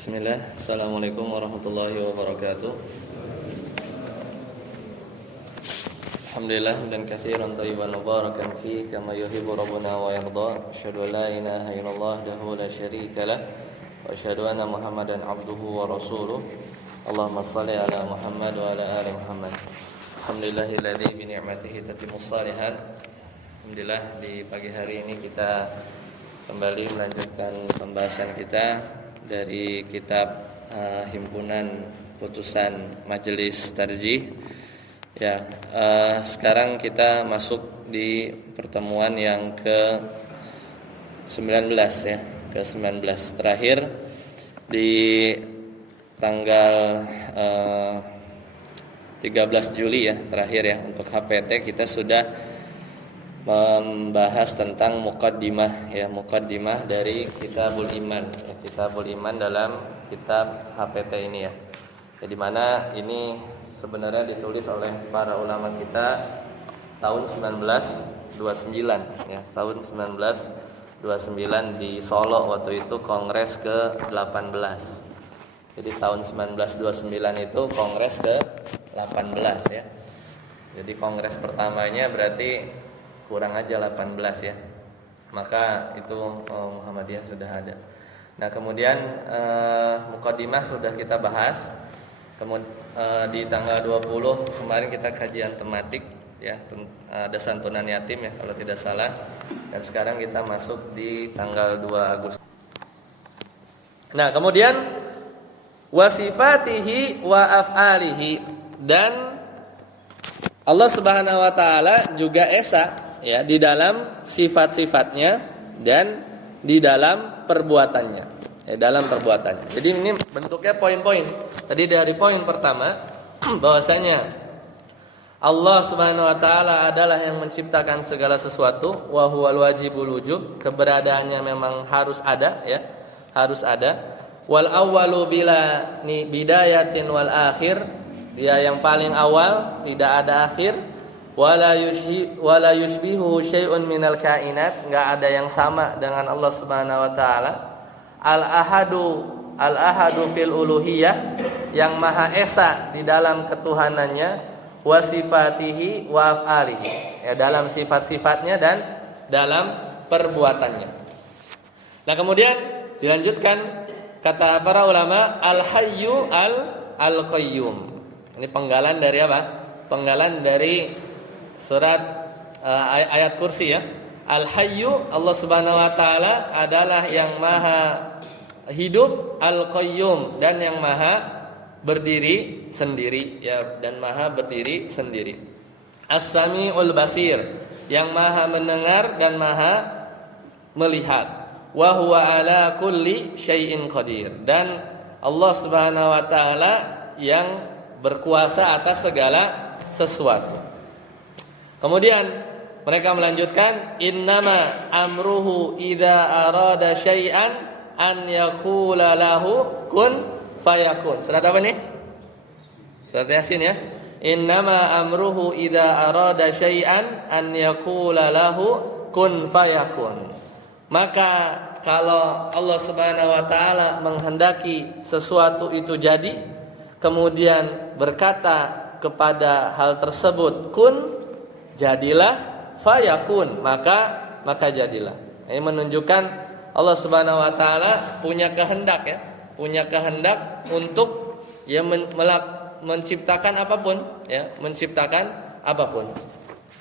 Bismillah, Assalamualaikum warahmatullahi wabarakatuh. Alhamdulillah dan katsiran thayyiban mubarakan fi kama yuhibbu rabbuna wa yarda. Asyhadu an la ilaha illallah wahdahu la syarika lah wa asyhadu anna Muhammadan abduhu wa rasuluh. Allahumma shalli ala Muhammad wa ala ali Muhammad. Alhamdulillahilladzi bi ni'matihi tatimmus shalihat. Alhamdulillah di pagi hari ini kita kembali melanjutkan pembahasan kita dari kitab Himpunan Putusan Majelis Tarjih. Ya, sekarang kita masuk di pertemuan yang ke-19 ya, ke-19 terakhir di tanggal 13 Juli ya, terakhir ya untuk HPT kita sudah membahas tentang muqaddimah ya, muqaddimah dari Kitabul Iman ya, Kitabul Iman dalam kitab HPT ini ya. Jadi mana ini sebenarnya ditulis oleh para ulama kita tahun 1929 ya, tahun 1929 di Solo, waktu itu kongres ke-18. Jadi tahun 1929 itu kongres ke-18 ya. Jadi kongres pertamanya berarti kurang aja 18 ya. Maka itu Muhammadiyah sudah ada. Nah, kemudian muqaddimah sudah kita bahas. Kemudian di tanggal 20 kemarin kita kajian tematik ya, ada santunan yatim ya kalau tidak salah. Dan sekarang kita masuk di tanggal 2 Agustus. Nah, kemudian wasifatihi wa af'alihi, dan Allah Subhanahu wa taala juga esa ya di dalam sifat-sifatnya dan di dalam perbuatannya. Ya, dalam perbuatannya. Jadi ini bentuknya poin-poin. Tadi dari poin pertama bahwasanya Allah Subhanahu wa taala adalah yang menciptakan segala sesuatu, wa huwal wajibul wujub, keberadaannya memang harus ada ya, harus ada. Wal awwalu bila bidayatin wal akhir, dia yang paling awal, tidak ada akhir. Wala yushbihu syai'un minal kainat, enggak ada yang sama dengan Allah Subhanahu wa taala. Al-ahadu fil uluhiyah, yang maha esa di dalam ketuhanannya, wa sifatihi wa af'alihi, ya dalam sifat-sifatnya dan dalam perbuatannya. Nah, kemudian dilanjutkan kata para ulama, al-hayyu al-qayyum. Ini penggalan dari apa? Penggalan dari surat ayat kursi ya. Al-Hayyu, Allah Subhanahu wa taala adalah yang maha hidup, Al-Qayyum, dan yang maha berdiri sendiri ya, dan maha berdiri sendiri. As-Sami'ul Basir, yang maha mendengar dan maha melihat. Wa huwa ala kulli syai'in qadir, dan Allah Subhanahu wa taala yang berkuasa atas segala sesuatu. Kemudian mereka melanjutkan, innama amruhu idza arada syai'an an yaqula lahu kun fayakun. Surat apa nih? Surat Yasin ya. Innama amruhu idza arada syai'an an yaqula lahu kun fayakun. Maka kalau Allah Subhanahu wa taala menghendaki sesuatu itu jadi, kemudian berkata kepada hal tersebut kun, jadilah, fayakun, maka jadilah. Ini menunjukkan Allah Subhanahu wa taala punya kehendak ya, punya kehendak untuk ya menciptakan apapun ya, menciptakan apapun.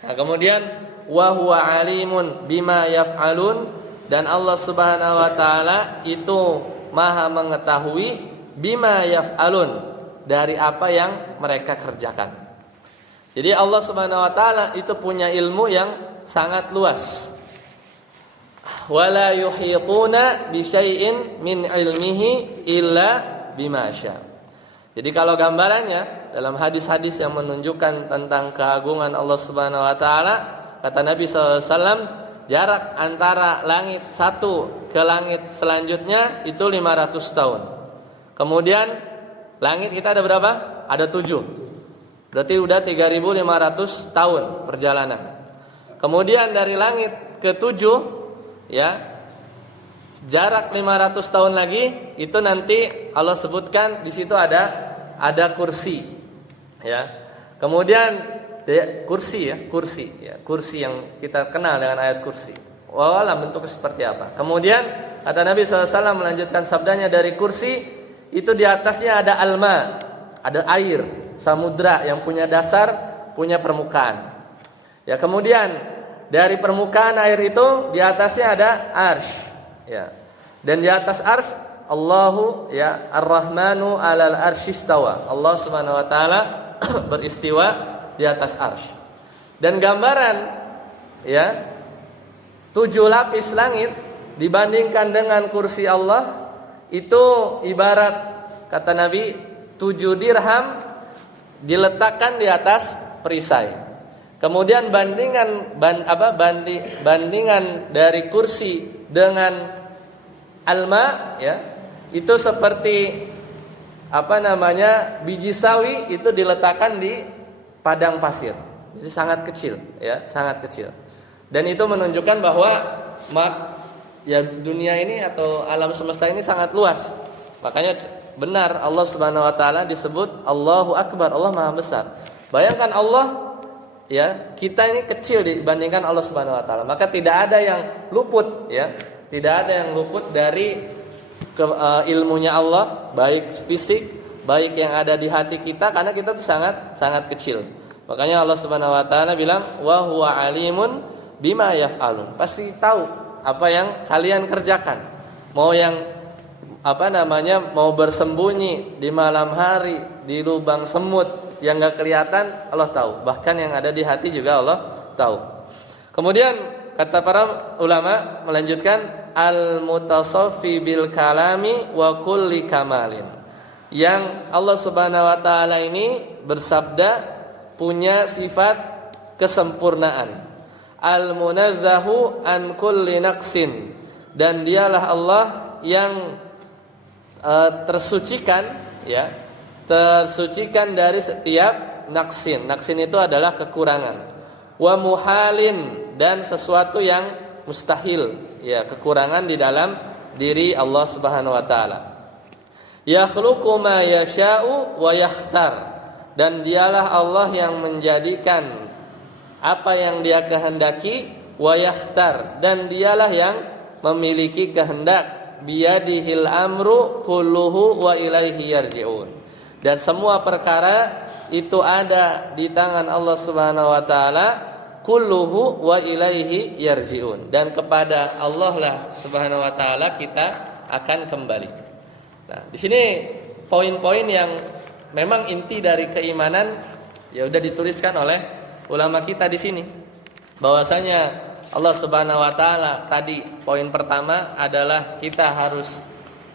Nah, kemudian wa huwa alimun bima yaf'alun, dan Allah Subhanahu wa taala itu maha mengetahui bima yaf'alun, dari apa yang mereka kerjakan. Jadi Allah Subhanahu wa taala itu punya ilmu yang sangat luas. Wala yuhituna bi syai'in min ilmihi illa bima syaa. Jadi kalau gambarannya dalam hadis-hadis yang menunjukkan tentang keagungan Allah Subhanahu wa taala, kata Nabi SAW, jarak antara langit satu ke langit selanjutnya itu 500 tahun. Kemudian langit kita ada berapa? Ada 7. Berarti udah 3.500 tahun perjalanan. Kemudian dari langit ke-7 ya, Jarak 500 tahun lagi itu nanti Allah sebutkan di situ ada kursi. Ya. Kemudian kursi yang kita kenal dengan ayat kursi. Walau bentuknya seperti apa. Kemudian kata Nabi SAW melanjutkan sabdanya, dari kursi itu di atasnya ada alma, ada air, samudra yang punya dasar, punya permukaan. Ya, kemudian dari permukaan air itu di atasnya ada arsy. Ya. Dan di atas arsy Allahu ya Ar-Rahmanu 'alal arsy istawa. Allah Subhanahu wa taala beristiwa di atas arsy. Dan gambaran ya 7 lapis langit dibandingkan dengan kursi Allah itu ibarat kata Nabi 7 dirham diletakkan di atas perisai. Kemudian bandingan dari kursi dengan alma ya itu seperti biji sawi itu diletakkan di padang pasir. Jadi sangat kecil ya, sangat kecil. Dan itu menunjukkan bahwa dunia ini atau alam semesta ini sangat luas. Makanya benar Allah Subhanahu wa taala disebut Allahu Akbar, Allah Maha Besar. Bayangkan Allah ya, kita ini kecil dibandingkan Allah Subhanahu wa taala. Maka tidak ada yang luput ya. Tidak ada yang luput dari ilmunya Allah, baik fisik, baik yang ada di hati kita, karena kita itu sangat sangat kecil. Makanya Allah Subhanahu wa taala bilang wa huwa alimun bima yaf'alun. Pasti tahu apa yang kalian kerjakan. Mau yang mau bersembunyi di malam hari di lubang semut yang enggak kelihatan, Allah tahu. Bahkan yang ada di hati juga Allah tahu. Kemudian kata para ulama melanjutkan al-mutasaffi bil kalami wa kulli kamalin. Yang Allah Subhanahu wa taala ini bersabda punya sifat kesempurnaan. Al-munazzahu an kulli naqsin, dan dialah Allah yang tersucikan ya, tersucikan dari setiap naqsin. Naqsin itu adalah kekurangan. Wa muhalin, dan sesuatu yang mustahil ya, kekurangan di dalam diri Allah Subhanahu wa taala. Yakhluqu ma yasha'u wa yakhtar, dan dialah Allah yang menjadikan apa yang dia kehendaki, wa yakhtar, dan dialah yang memiliki kehendak. Biyadihil amru kulluhu wa ilaihi yarji'un, dan semua perkara itu ada di tangan Allah Subhanahu wa taala, kulluhu wa ilaihi yarji'un, dan kepada Allah lah Subhanahu wa taala kita akan kembali. Nah, di sini poin-poin yang memang inti dari keimanan ya udah dituliskan oleh ulama kita di sini. Bahwasanya Allah Subhanahu wa taala tadi poin pertama adalah kita harus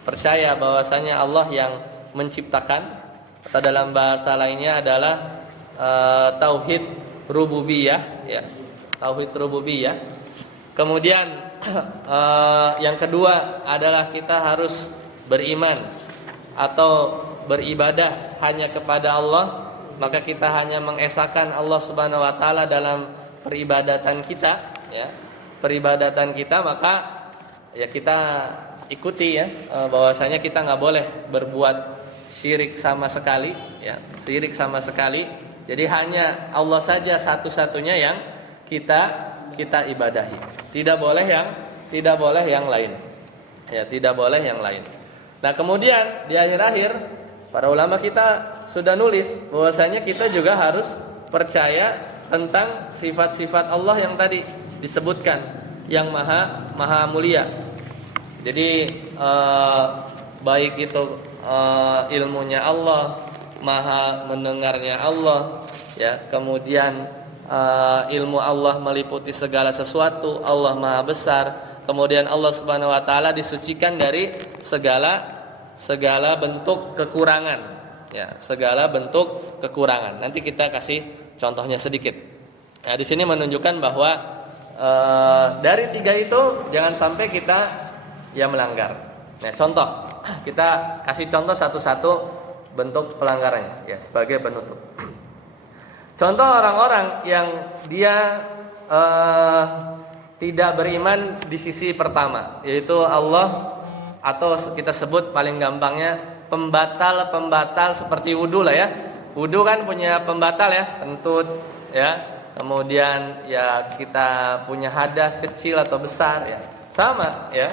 percaya bahwasanya Allah yang menciptakan, atau dalam bahasa lainnya adalah tauhid rububiyah ya, tauhid rububiyah. Kemudian yang kedua adalah kita harus beriman atau beribadah hanya kepada Allah, maka kita hanya mengesahkan Allah Subhanahu wa taala dalam peribadatan kita ya, peribadatan kita, maka ya kita ikuti ya, bahwasanya kita nggak boleh berbuat syirik sama sekali ya, syirik sama sekali. Jadi hanya Allah saja satu-satunya yang kita ibadahi. Tidak boleh yang lain. Ya, tidak boleh yang lain. Nah, kemudian di akhir-akhir para ulama kita sudah nulis bahwasanya kita juga harus percaya tentang sifat-sifat Allah yang tadi disebutkan, yang maha mulia. Jadi baik itu ilmunya Allah, maha mendengarnya Allah ya, kemudian ilmu Allah meliputi segala sesuatu, Allah maha besar. Kemudian Allah Subhanahu wa taala disucikan dari segala bentuk kekurangan ya, segala bentuk kekurangan. Nanti kita kasih contohnya sedikit. Nah, di sini menunjukkan bahwa dari 3 itu jangan sampai kita ya melanggar. Nah, contoh, kita kasih contoh satu-satu bentuk pelanggarannya ya, sebagai penutup. Contoh orang-orang yang dia tidak beriman di sisi pertama, yaitu Allah, atau kita sebut paling gampangnya pembatal-pembatal seperti wudu lah ya. Wudu kan punya pembatal ya, kentut ya. Kemudian ya kita punya hadas kecil atau besar ya. Sama ya.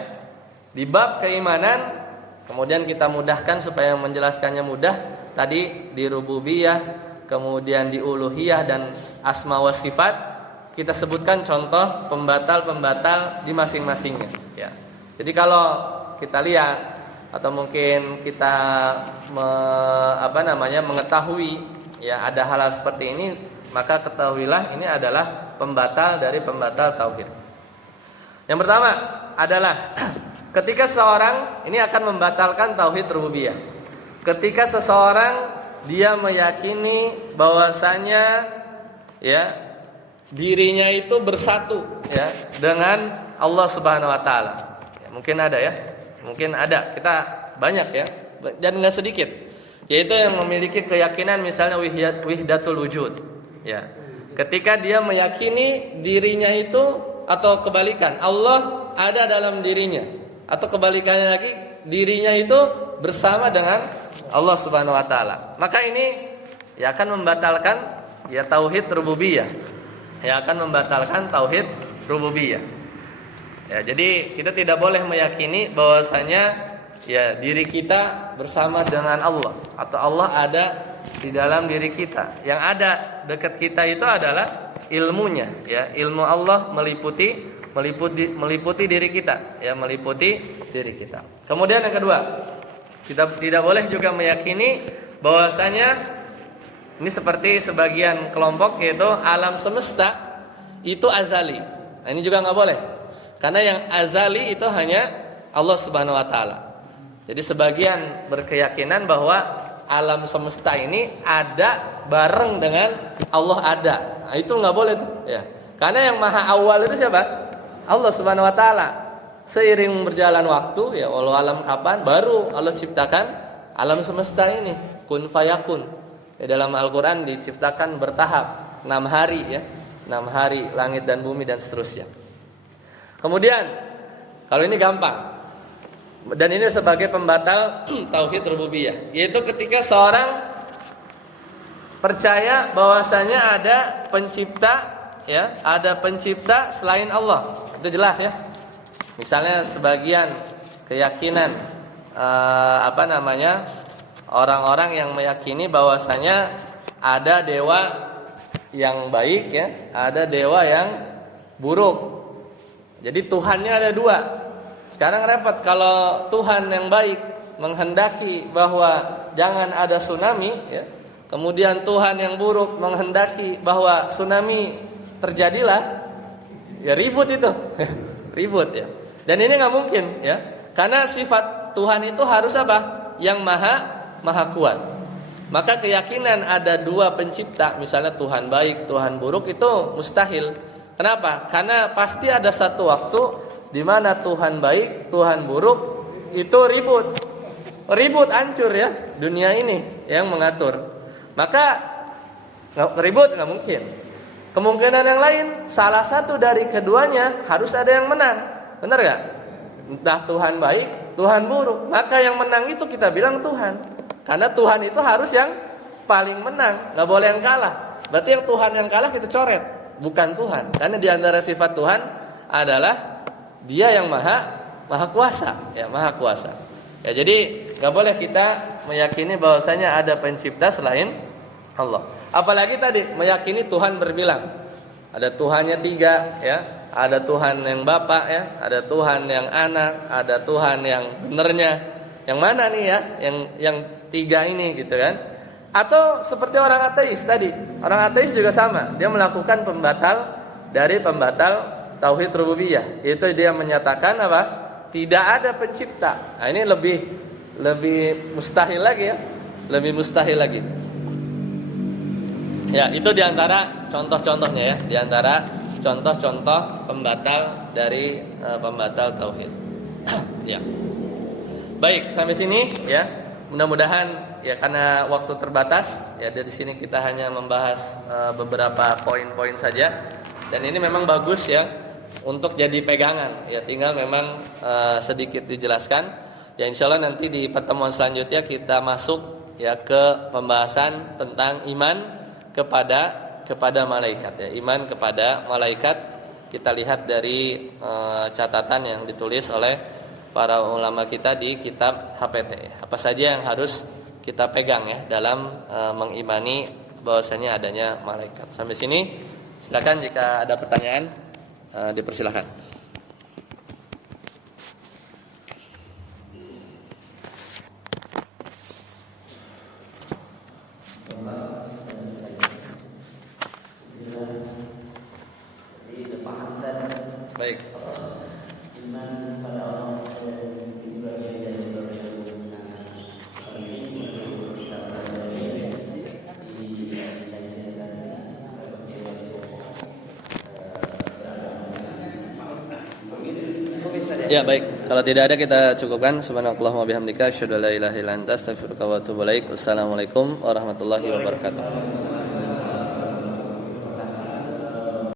Di bab keimanan kemudian kita mudahkan supaya menjelaskannya mudah. Tadi di rububiyah, kemudian di uluhiyah dan asma wa sifat kita sebutkan contoh pembatal-pembatal di masing-masingnya ya. Jadi kalau kita lihat atau mungkin kita mengetahui ya ada hal seperti ini, maka ketahuilah ini adalah pembatal dari pembatal tauhid. Yang pertama adalah ketika seorang ini akan membatalkan tauhid rububiyah. Ketika seseorang dia meyakini bahwasanya ya dirinya itu bersatu ya dengan Allah Subhanahu wa taala. Ya, mungkin ada ya. Mungkin ada. Kita banyak ya dan enggak sedikit. Yaitu yang memiliki keyakinan misalnya wihdatul wujud. Ya. Ketika dia meyakini dirinya itu atau kebalikan, Allah ada dalam dirinya atau kebalikannya lagi dirinya itu bersama dengan Allah Subhanahu wa taala. Maka ini ya akan membatalkan ya tauhid rububiyah. Ya akan membatalkan tauhid rububiyah. Ya, jadi kita tidak boleh meyakini bahwasanya ya diri kita bersama dengan Allah atau Allah ada di dalam diri kita. Yang ada dekat kita itu adalah ilmunya, ya, ilmu Allah meliputi diri kita, ya, meliputi diri kita. Kemudian yang kedua, kita tidak boleh juga meyakini bahwasanya ini seperti sebagian kelompok yaitu alam semesta itu azali. Nah, ini juga nggak boleh. Karena yang azali itu hanya Allah Subhanahu wa taala. Jadi sebagian berkeyakinan bahwa alam semesta ini ada bareng dengan Allah ada. Nah, itu nggak boleh tuh, ya. Karena yang maha awal itu siapa? Allah Subhanahu wa taala. Seiring berjalan waktu, ya, walau alam kapan baru Allah ciptakan alam semesta ini. Kun fayakun. Ya, dalam Al-Quran diciptakan bertahap 6 hari ya, 6 hari langit dan bumi dan seterusnya. Kemudian kalau ini gampang, dan ini sebagai pembatal tauhid rububiyah, yaitu ketika seorang percaya bahwasanya ada pencipta, ya, ada pencipta selain Allah. Itu jelas ya. Misalnya sebagian keyakinan orang-orang yang meyakini bahwasanya ada dewa yang baik ya, ada dewa yang buruk. Jadi Tuhannya ada dua. Sekarang repot kalau Tuhan yang baik menghendaki bahwa jangan ada tsunami ya, kemudian Tuhan yang buruk menghendaki bahwa tsunami terjadilah, ya ribut itu. Ribut ya. Dan ini nggak mungkin ya. Karena sifat Tuhan itu harus apa? Yang maha kuat. Maka keyakinan ada dua pencipta, misalnya Tuhan baik, Tuhan buruk, itu mustahil. Kenapa? Karena pasti ada satu waktu di mana Tuhan baik, Tuhan buruk itu ribut hancur ya dunia ini yang mengatur. Maka ribut nggak mungkin. Kemungkinan yang lain, salah satu dari keduanya harus ada yang menang, benar nggak? Entah Tuhan baik, Tuhan buruk, maka yang menang itu kita bilang Tuhan. Karena Tuhan itu harus yang paling menang, nggak boleh yang kalah. Berarti yang Tuhan yang kalah kita coret, bukan Tuhan. Karena di antara sifat Tuhan adalah Dia yang maha kuasa, ya, maha kuasa. Ya, jadi nggak boleh kita meyakini bahwasanya ada pencipta selain Allah. Apalagi tadi meyakini Tuhan berbilang. Ada Tuhannya 3, ya. Ada Tuhan yang Bapa, ya. Ada Tuhan yang Anak, ada Tuhan yang benernya. Yang mana nih ya? Yang 3 ini gitu kan? Atau seperti orang ateis tadi. Orang ateis juga sama. Dia melakukan pembatal dari pembatal tauhid rububiyah. Yaitu dia menyatakan apa? Tidak ada pencipta. Nah, ini lebih mustahil lagi ya. Lebih mustahil lagi. Ya, itu diantara contoh-contohnya ya, diantara contoh-contoh pembatal dari pembatal tauhid. Ya. Baik, sampai sini ya. Mudah-mudahan ya, karena waktu terbatas ya, dari sini kita hanya membahas beberapa poin-poin saja. Dan ini memang bagus ya, untuk jadi pegangan. Ya tinggal memang sedikit dijelaskan. Ya insyaallah nanti di pertemuan selanjutnya kita masuk ya ke pembahasan tentang iman kepada malaikat ya. Iman kepada malaikat kita lihat dari catatan yang ditulis oleh para ulama kita di kitab HPT. Apa saja yang harus kita pegang ya dalam mengimani bahwasanya adanya malaikat. Sampai sini silakan jika ada pertanyaan dipersilakan. Baik. Ya baik, kalau tidak ada kita cukupkan. Subhanakallahumma bihamdika asyhadu an la ilaha illa anta astaghfiruka wa atubu ilaik. Wassalamualaikum warahmatullahi wabarakatuh.